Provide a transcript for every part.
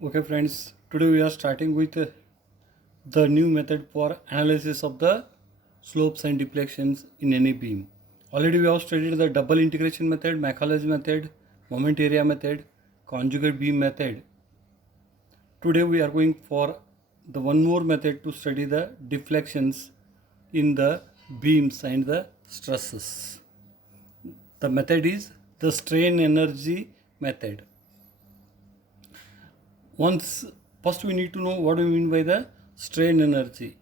Okay friends, today we are starting with the new method for analysis of the slopes and deflections in any beam. Already we have studied the double integration method, Macaulay's method, moment area method, conjugate beam method. Today we are going for the one more method to study the deflections in the beams and the stresses. The method is the strain energy method. Once first we need to know what we mean by the strain energy.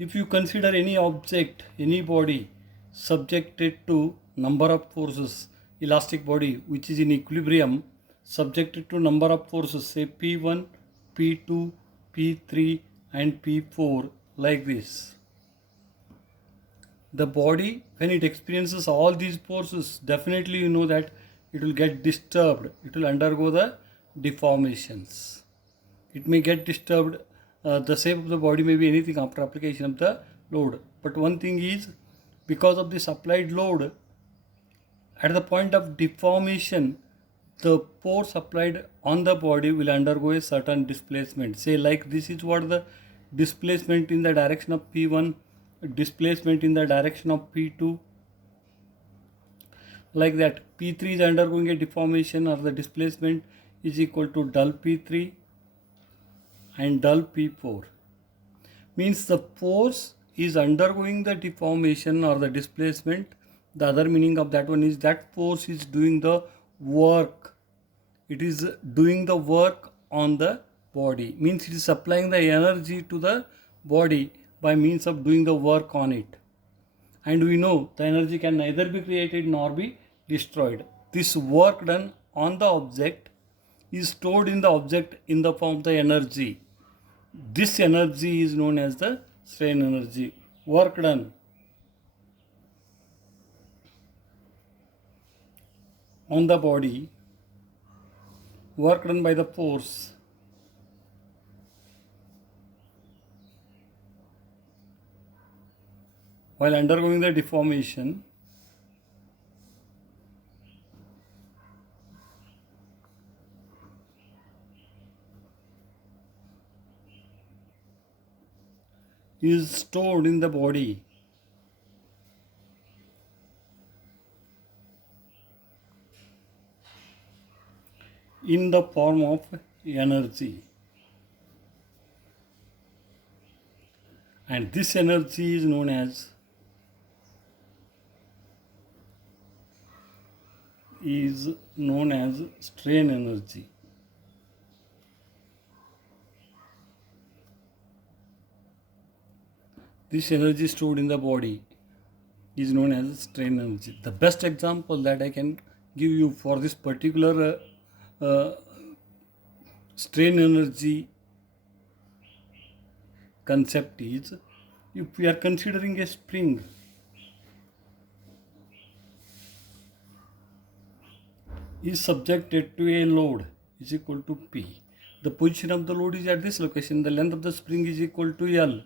If you consider any object, any body subjected to number of forces, elastic body which is in equilibrium, subjected to number of forces, say P1, P2, P3 and P4, like this. The body, when it experiences all these forces, definitely you know that it will get disturbed, it will undergo the deformations. It may get disturbed. The shape of the body may be anything after application of the load. But one thing is, because of this applied load, at the point of deformation, the force applied on the body will undergo a certain displacement. Say like this is what the displacement in the direction of P1, displacement in the direction of P2, like that. P3 is undergoing a deformation, or the displacement is equal to del P3 and del P4. Means the force is undergoing the deformation or the displacement. The other meaning of that one is that force is doing the work. It is doing the work on the body. Means it is supplying the energy to the body by means of doing the work on it. And we know the energy can neither be created nor be destroyed. This work done on the object is stored in the object in the form of the energy. This energy is known as the strain energy. Work done on the body, work done by the force while undergoing the deformation is stored in the body in the form of energy. And this energy is known as strain energy. This energy stored in the body is known as strain energy. The best example that I can give you for this particular strain energy concept is, if we are considering a spring, is subjected to a load is equal to P. The position of the load is at this location. The length of the spring is equal to L.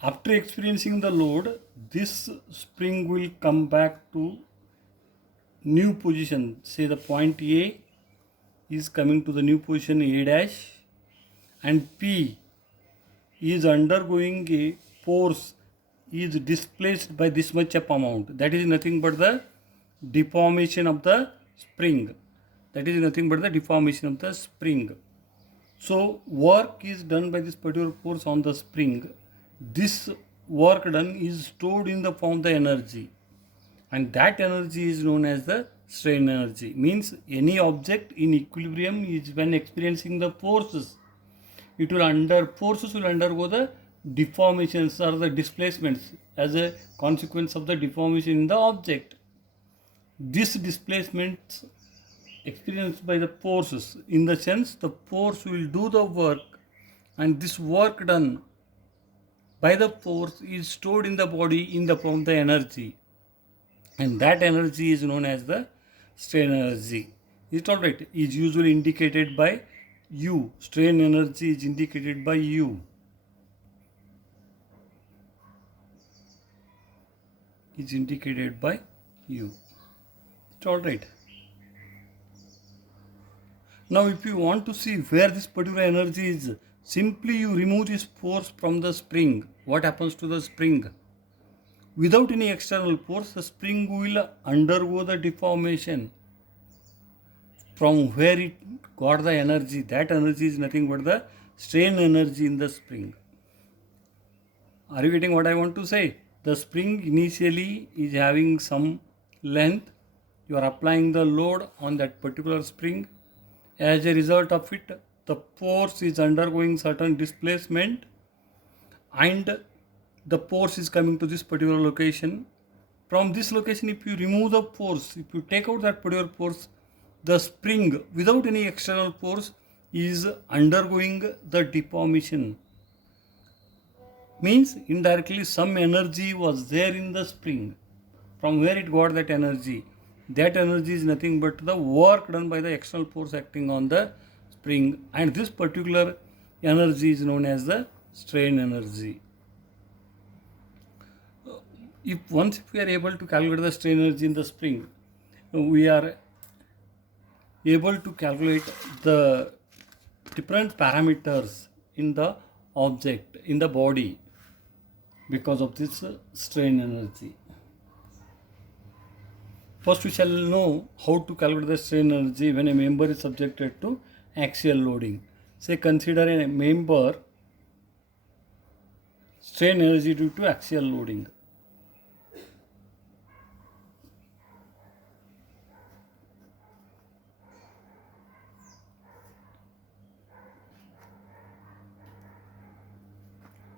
After experiencing the load, this spring will come back to new position. Say the point A is coming to the new position A dash, and P is undergoing a force, is displaced by this much of amount. That is nothing but the deformation of the spring. So work is done by this particular force on the spring. This work done is stored in the form of the energy, and that energy is known as the strain energy. Means any object in equilibrium is, when experiencing the forces, forces will undergo the deformations or the displacements as a consequence of the deformation in the object. This displacement experienced by the forces, in the sense the force will do the work, and this work done by the force is stored in the body in the form of the energy, and that energy is known as the strain energy. Is it alright? Is usually indicated by U. Strain energy is indicated by U. Is indicated by U. It's alright. Now, if you want to see where this particular energy is, simply you remove this force from the spring. What happens to the spring? Without any external force, the spring will undergo the deformation from where it got the energy. That energy is nothing but the strain energy in the spring. Are you getting what I want to say? The spring initially is having some length. You are applying the load on that particular spring. As a result of it, the force is undergoing certain displacement and the force is coming to this particular location. From this location, if you remove the force, if you take out that particular force, the spring without any external force is undergoing the deformation. Means indirectly some energy was there in the spring. From where it got that energy? That energy is nothing but the work done by the external force acting on the spring, and this particular energy is known as the strain energy. If we are able to calculate the strain energy in the spring, we are able to calculate the different parameters in the object, in the body, because of this strain energy. First, we shall know how to calculate the strain energy when a member is subjected to axial loading. Say, consider a member strain energy due to axial loading.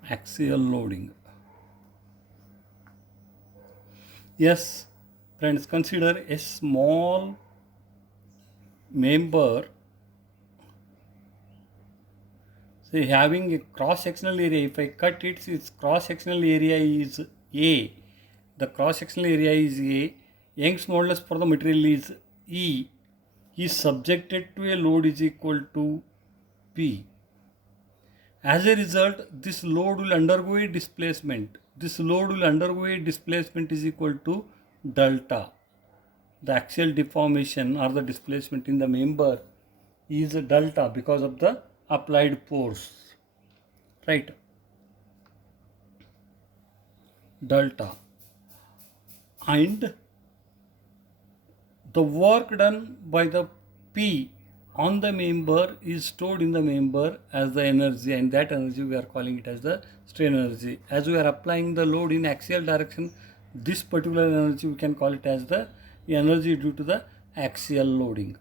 Axial loading. Yes, friends, consider a small member, say having a cross-sectional area. If I cut it, its cross-sectional area is A. The cross-sectional area is A. Young's modulus for the material is E. Is subjected to a load is equal to P. As a result, this load will undergo a displacement. This load will undergo a displacement is equal to delta. The axial deformation or the displacement in the member is delta because of the applied force. Right? Delta. And the work done by the P on the member is stored in the member as the energy, and that energy we are calling it as the strain energy. As we are applying the load in axial direction, this particular energy we can call it as the energy due to the axial loading.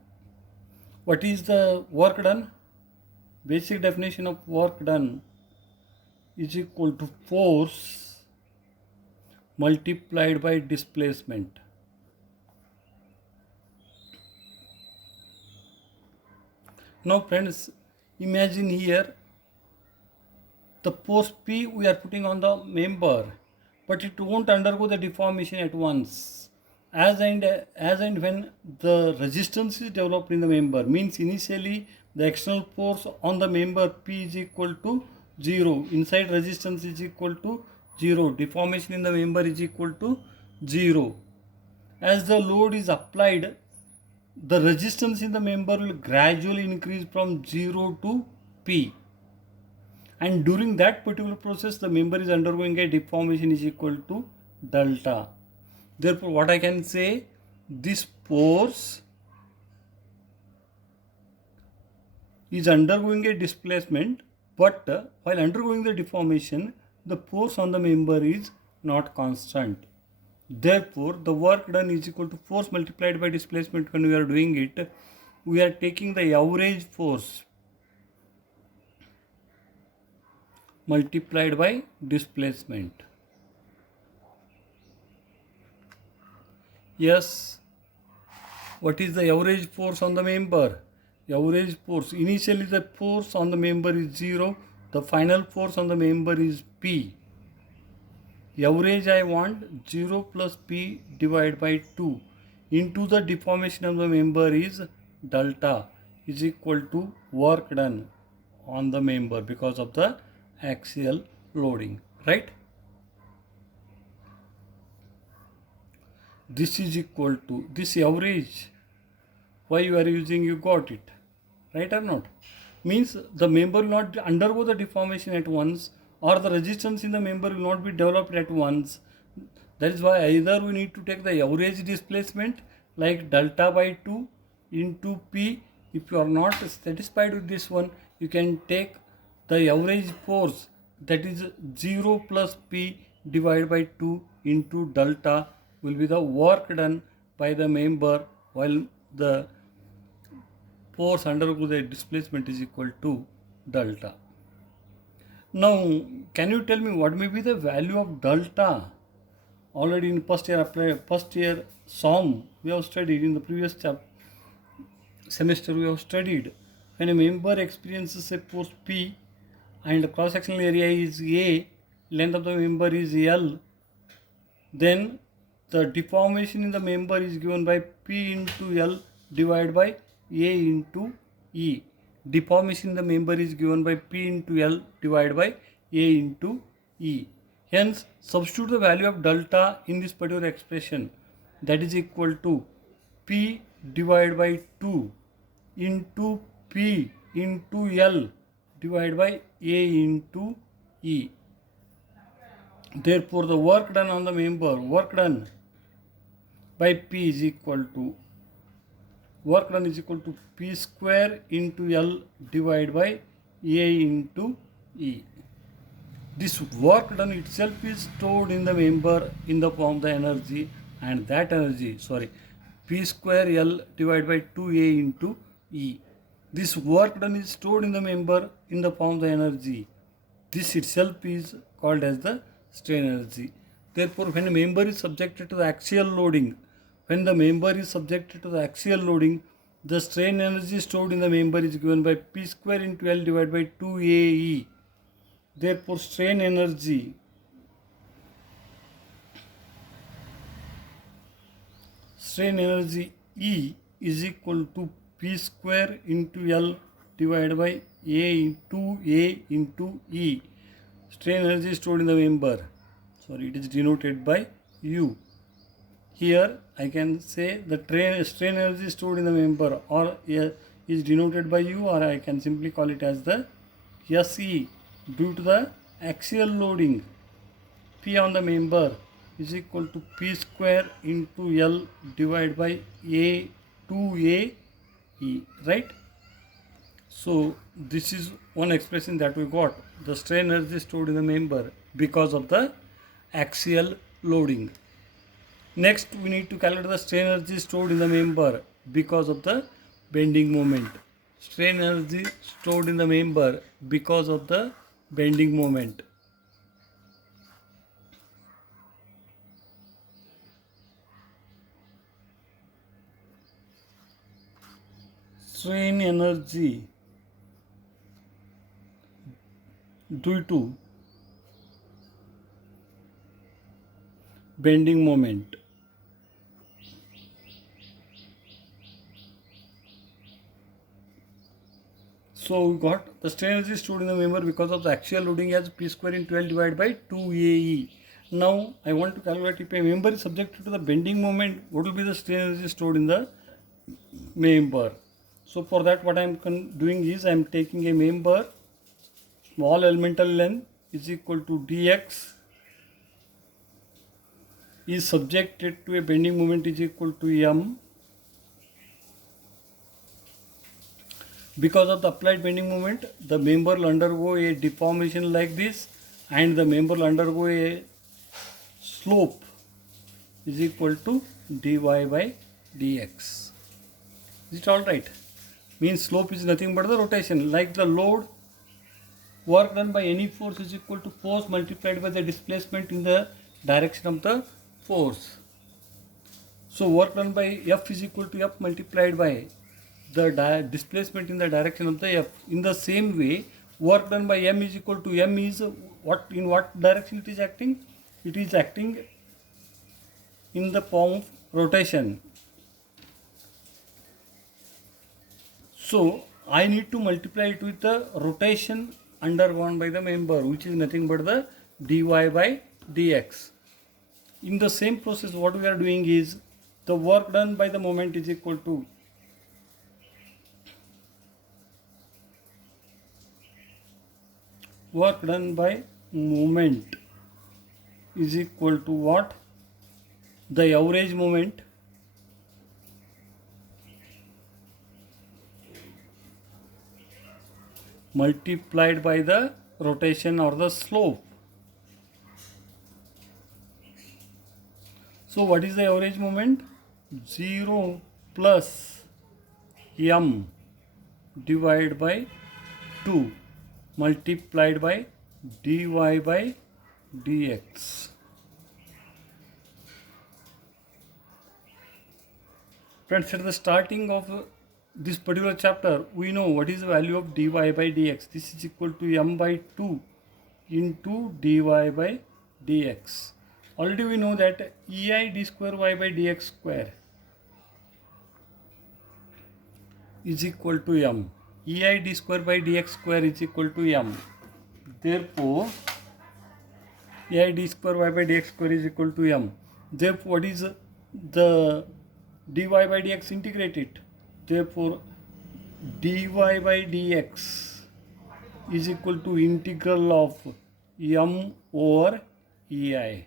What is the work done? Basic definition of work done is equal to force multiplied by displacement. Now friends, imagine here the force P we are putting on the member, but it won't undergo the deformation at once. As and when the resistance is developed in the member, means initially the external force on the member P is equal to 0. Inside resistance is equal to 0. Deformation in the member is equal to 0. As the load is applied, the resistance in the member will gradually increase from 0 to P, and during that particular process the member is undergoing a deformation is equal to delta. Therefore, what I can say, this force is undergoing a displacement, but while undergoing the deformation, the force on the member is not constant. Therefore, the work done is equal to force multiplied by displacement. When we are doing it, we are taking the average force multiplied by displacement. Yes, what is the average force on the member? Average force, initially the force on the member is 0, the final force on the member is P. Average I want 0 plus P divided by 2 into the deformation of the member is delta is equal to work done on the member because of the axial loading, right? This is equal to this average. Why you are using, you got it. right or not? Means the member will not undergo the deformation at once, or the resistance in the member will not be developed at once. That is why either we need to take the average displacement like delta by 2 into P. If you are not satisfied with this one, you can take the average force, that is 0 plus P divided by 2 into delta will be the work done by the member while the force undergo the displacement is equal to delta. Now, can you tell me what may be the value of delta? Already in first year SOM we have studied, in the previous semester we have studied, when a member experiences a force P and cross sectional area is A, length of the member is L, then the deformation in the member is given by P into L divided by A into E. Deformation in the member is given by P into L divided by A into E. Hence, substitute the value of delta in this particular expression, that is equal to P divided by 2 into P into L divided by A into E. Therefore, the work done on the member, work done by P is equal to, work done is equal to P square into L divided by A into E. This work done itself is stored in the member in the form of the energy, and that energy, P square L divided by 2A into E. This work done is stored in the member in the form of the energy. This itself is called as the strain energy. Therefore, when a member is subjected to the axial loading, the strain energy stored in the member is given by P square into L divided by 2AE. Therefore, strain energy E is equal to P square into L divided by A into E. Strain energy stored in the member, it is denoted by U. Here I can say the strain energy stored in the member or is denoted by U, or I can simply call it as the SE. Due to the axial loading, P on the member is equal to P square into L divided by A 2AE, right? So this is one expression that we got, the strain energy stored in the member because of the axial loading. Next, we need to calculate the strain energy stored in the member because of the bending moment. Strain energy stored in the member because of the bending moment. Strain energy due to bending moment. So we got the strain energy stored in the member because of the axial loading as P square into L divided by 2AE. Now I want to calculate if a member is subjected to the bending moment, what will be the strain energy stored in the member. So for that, what I am doing is I am taking a member, small elemental length is equal to dx is subjected to a bending moment is equal to m. Because of the applied bending moment, the member will undergo a deformation like this, and the member will undergo a slope is equal to dy by dx. Is it all right? Means slope is nothing but the rotation. Like the load, work done by any force is equal to force multiplied by the displacement in the direction of the force. So work done by F is equal to F multiplied by the displacement in the direction of the F. In the same way, work done by M is equal to M is in what direction it is acting? It is acting in the form of rotation. So I need to multiply it with the rotation undergone by the member, which is nothing but the dy by dx. In the same process, what we are doing is the work done by the moment is equal to work done by moment is equal to what? The average moment multiplied by the rotation or the slope. So what is the average moment? 0 plus m divided by 2 multiplied by dy by dx. Friends, at the starting of this particular chapter, we know what is the value of dy by dx. This is equal to m by 2 into dy by dx. Already we know that ei d square y by dx square is equal to m. ei d square by dx square is equal to m. Therefore, ei d square y by dx square is equal to m. Therefore, what is the dy by dx? Integrate it. Therefore, dy by dx is equal to integral of m over ei.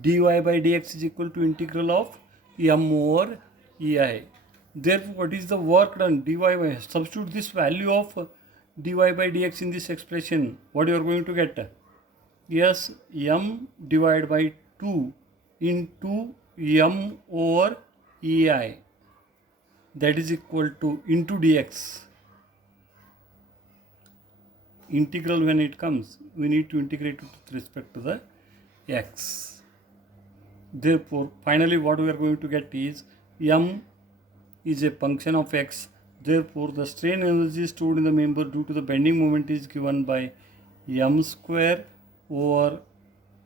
dy by dx is equal to integral of m over ei. Therefore, what is the work done? Dy by, substitute this value of dy by dx in this expression. What you are going to get? Yes, m divided by 2 into m over ei, that is equal to into dx. Integral, when it comes, we need to integrate it with respect to the x. Therefore, finally what we are going to get is m is a function of x. Therefore, the strain energy stored in the member due to the bending moment is given by m square over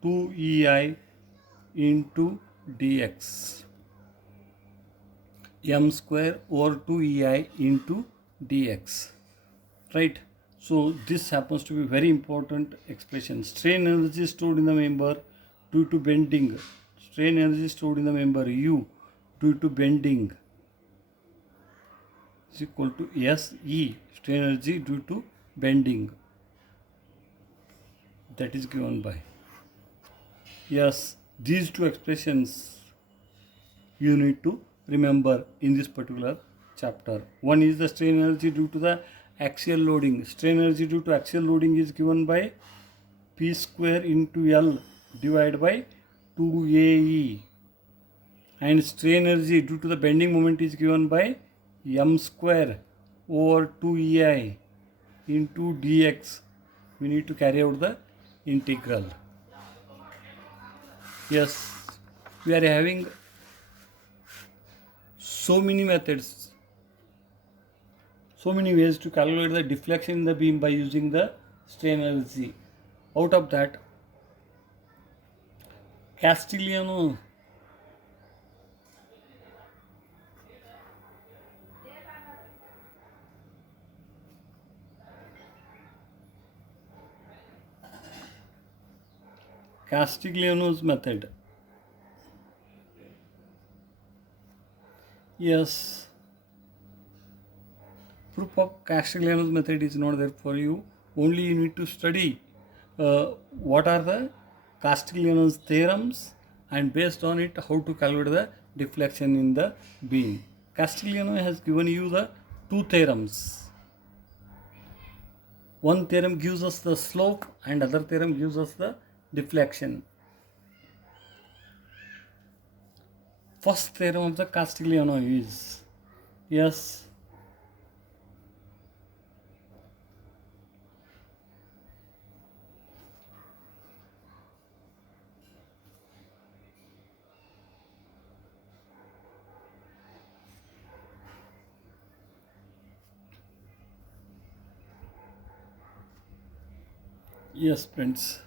2 ei into dx. m square over 2 ei into dx. Right? So this happens to be very important expression. Strain energy stored in the member due to bending. Strain energy stored in the member U due to bending is equal to SE, strain energy due to bending, that is given by. Yes, these two expressions you need to remember in this particular chapter. One is the strain energy due to the axial loading. Strain energy due to axial loading is given by P square into L divided by 2AE. And strain energy due to the bending moment is given by m square over 2ei into dx. We need to carry out the integral. Yes, we are having so many methods, so many ways to calculate the deflection in the beam by using the strain energy. Out of that, Castigliano Castigliano's method. Yes, proof of Castigliano's method is not there for you. Only you need to study what are the Castigliano's theorems, and based on it how to calculate the deflection in the beam. Castigliano has given you the two theorems. One theorem gives us the slope and other theorem gives us the deflection. First theorem of the Castigliano is, yes, yes friends,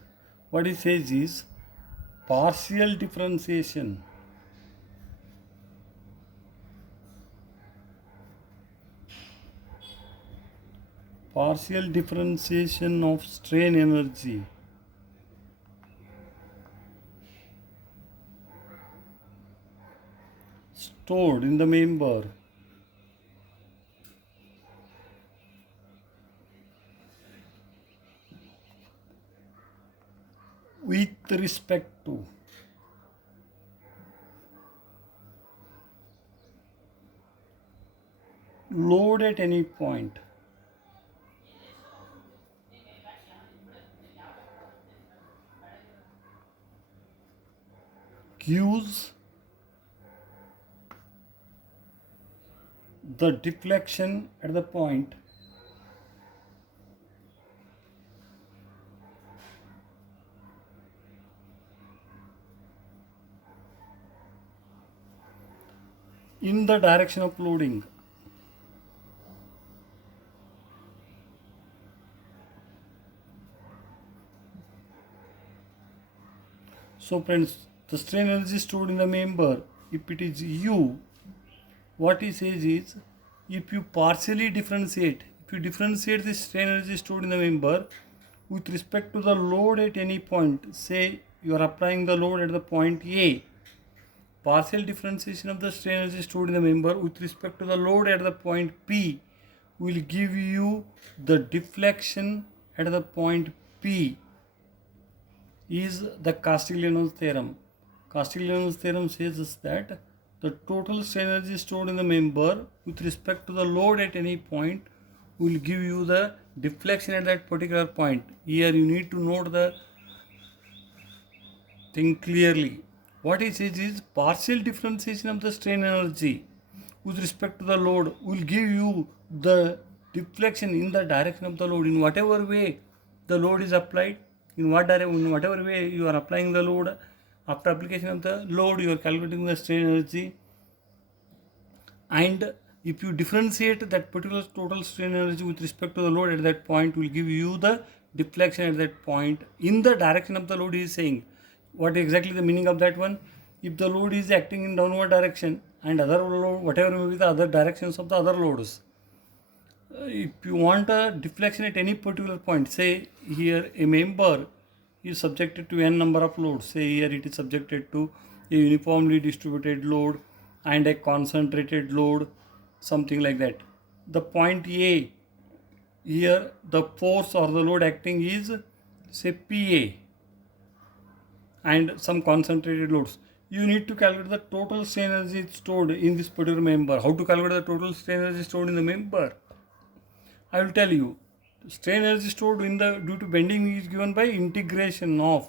what he says is partial differentiation of strain energy stored in the member with respect to load at any point gives the deflection at the point in the direction of loading. So friends, the strain energy stored in the member, if it is U, what he says is, if you partially differentiate, if you differentiate the strain energy stored in the member with respect to the load at any point, say you are applying the load at the point A, partial differentiation of the strain energy stored in the member with respect to the load at the point P will give you the deflection at the point P is the Castigliano's theorem. Castigliano's theorem says that the total strain energy stored in the member with respect to the load at any point will give you the deflection at that particular point. Here you need to note the thing clearly. What he says is partial differentiation of the strain energy with respect to the load will give you the deflection in the direction of the load in whatever way the load is applied, in whatever way you are applying the load. After application of the load, you are calculating the strain energy, and if you differentiate that particular total strain energy with respect to the load at that point will give you the deflection at that point in the direction of the load. He is saying what exactly the meaning of that one. If the load is acting in downward direction and other load, whatever may be the other directions of the other loads, if you want a deflection at any particular point, say here a member is subjected to n number of loads, say here it is subjected to a uniformly distributed load and a concentrated load, something like that. The point A, here the force or the load acting is say PA and some concentrated loads. You need to calculate the total strain energy stored in this particular member. How to calculate the total strain energy stored in the member? I will tell you. Strain energy stored due to bending is given by integration of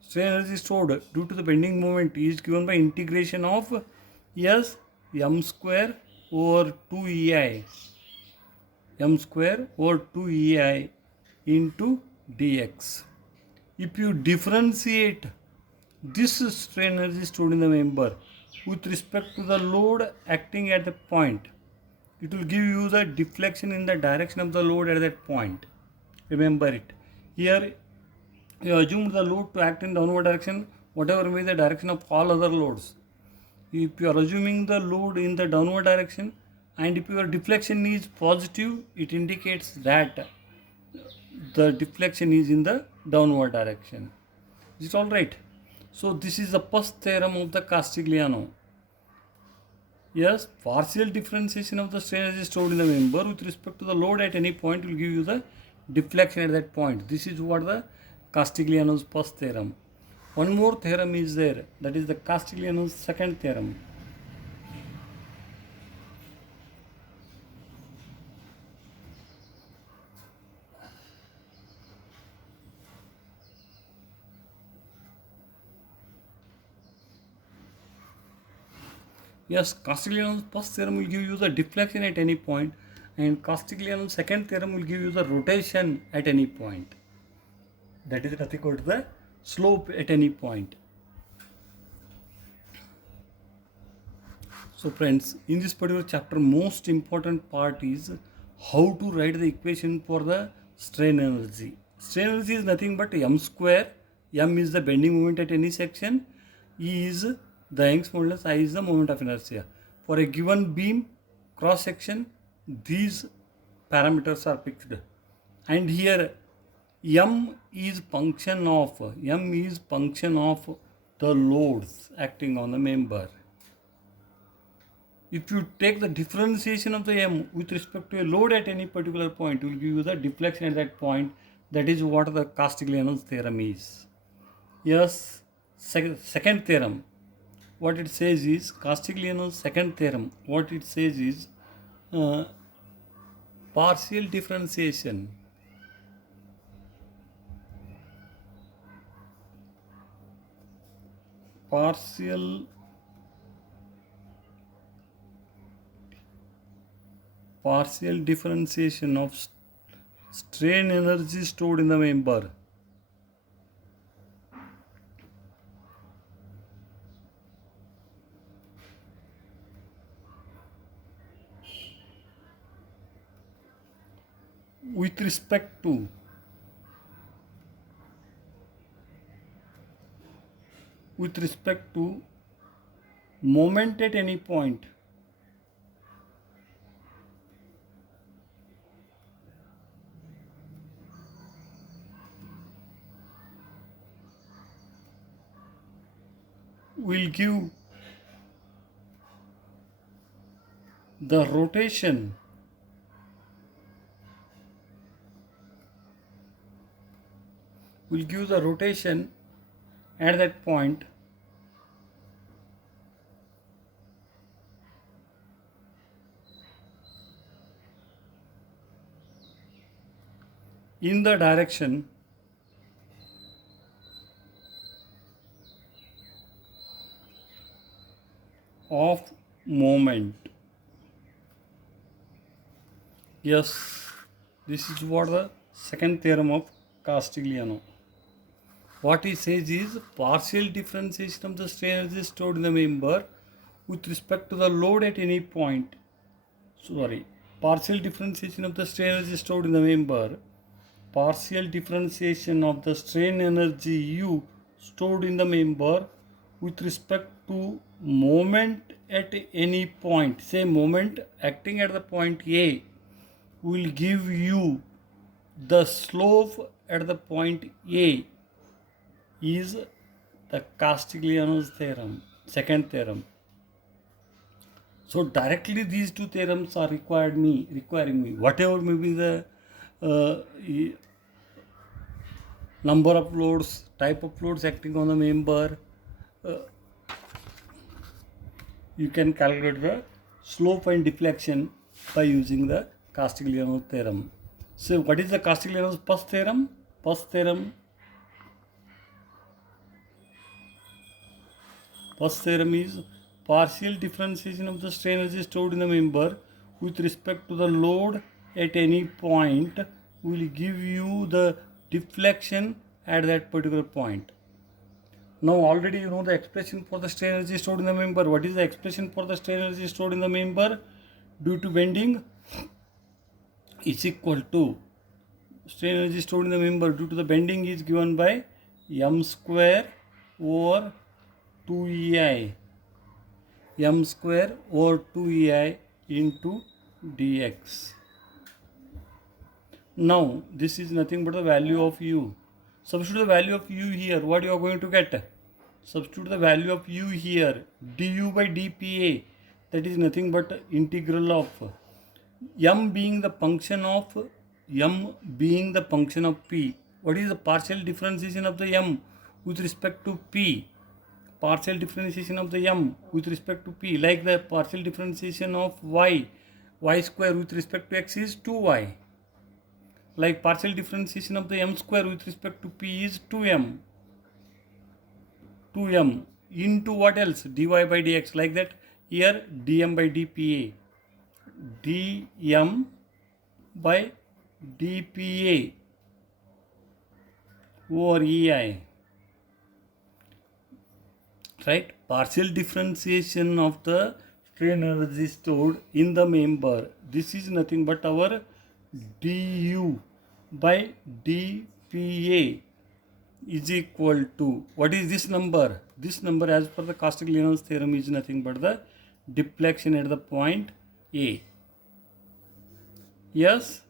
strain energy stored due to the bending moment is given by integration of S m square over 2 EI m square over 2 EI into dx. If you differentiate this strain energy stored in the member with respect to the load acting at the point, it will give you the deflection in the direction of the load at that point. Remember it. Here you assume the load to act in downward direction, whatever may be the direction of all other loads. If you are assuming the load in the downward direction and if your deflection is positive, it indicates that the deflection is in the downward direction. Is it all right? So this is the first theorem of the Castigliano. Yes, partial differentiation of the strain energy stored in the member with respect to the load at any point will give you the deflection at that point. This is what the Castigliano's first theorem. One more theorem is there, that is the Castigliano's second theorem. Yes, Castigliano's first theorem will give you the deflection at any point, and Castigliano's second theorem will give you the rotation at any point. That is nothing but the slope at any point. So friends, in this particular chapter, most important part is how to write the equation for the strain energy. Strain energy is nothing but m square. M is the bending moment at any section. E is the Young's modulus, I is the moment of inertia. For a given beam cross section, these parameters are fixed. And here m is function of the loads acting on the member. If you take the differentiation of the m with respect to a load at any particular point, it will give you the deflection at that point. That is what the Castigliano's theorem is. Yes, second theorem. What it says is Castigliano's second theorem. What it says is uh, partial differentiation. Partial differentiation of strain energy stored in the member with respect to moment at any point will give the rotation at that point in the direction of moment. Yes, this is what the second theorem of Castigliano. What he says is partial differentiation of the strain energy stored in the member with respect to the load at any point. Partial differentiation of the strain energy stored in the member. Partial differentiation of the strain energy U stored in the member with respect to moment at any point. Say moment acting at the point A will give you the slope at the point A is the Castigliano's theorem, second theorem. So directly these two theorems are requiring me, whatever may be the number of loads, type of loads acting on the member, you can calculate the slope and deflection by using the Castigliano theorem. So what is the Castigliano's first theorem? First theorem is partial differentiation of the strain energy stored in the member with respect to the load at any point will give you the deflection at that particular point. Now already you know the expression for the strain energy stored in the member. What is the expression for the strain energy stored in the member due to bending is equal to strain energy stored in the member due to the bending is given by m square over 2EI, m square over 2EI into dx. Now this is nothing but the value of u. Substitute the value of u here. What you are going to get? Substitute the value of u here. Du by dpa. That is nothing but integral of m being the function of p. What is the partial differentiation of the m with respect to p? Partial differentiation of the m with respect to p, like the partial differentiation of y square with respect to x is 2y. Like partial differentiation of the m square with respect to p is 2m into what else? Dy by dx. Like that here dm by dpa. dm by dpa over ei. Right? Partial differentiation of the strain energy stored in the member. This is nothing but our du by dpa is equal to, what is this number? This number as per the Castigliano's theorem is nothing but the deflection at the point A. Yes,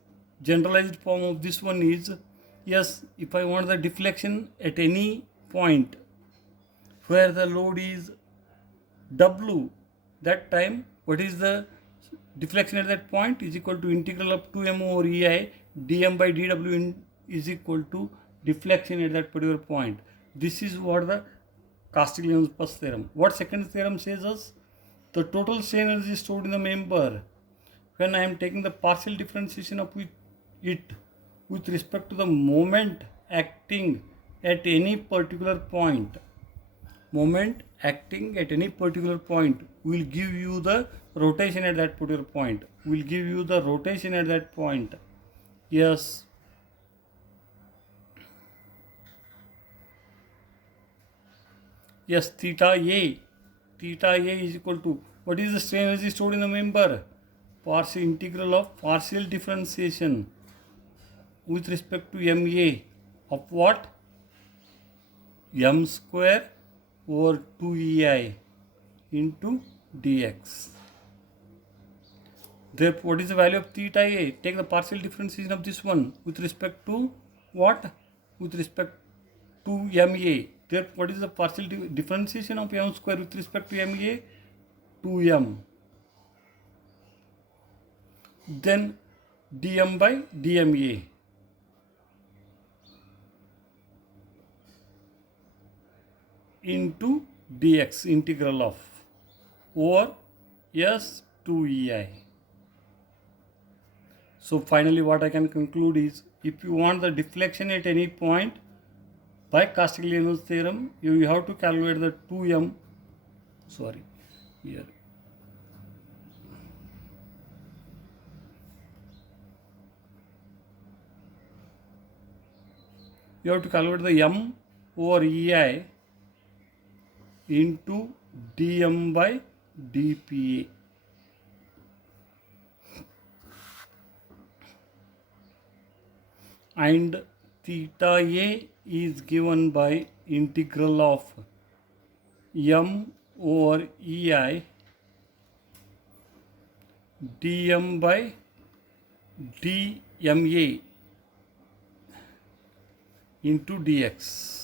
generalized form of this one is, yes, if I want the deflection at any point where the load is W, that time what is the deflection at that point is equal to integral of 2m over ei dm by dw is equal to deflection at that particular point. This is what the Castiglione's first theorem. What second theorem says us? The total strain energy stored in the member when I am taking the partial differentiation of it with respect to the moment acting at any particular point. Moment acting at any particular point will give you the rotation at that particular point. Will give you the rotation at that point. Yes. Yes, theta A. Theta A is equal to, what is the strain energy stored in the member? Partial integral of partial differentiation with respect to MA of what? M square over 2EI into dx. Therefore, what is the value of theta A? Take the partial differentiation of this one with respect to what? With respect to MA. Therefore, what is the partial differentiation of M square with respect to MA? 2M. Then dm by dma into dx, integral of over s 2ei. So finally what I can conclude is, if you want the deflection at any point by Castigliano's theorem, you have to calculate the 2m, here. You have to calculate the m over ei into dm by dpa. And theta A is given by integral of m over ei dm by dma into dx.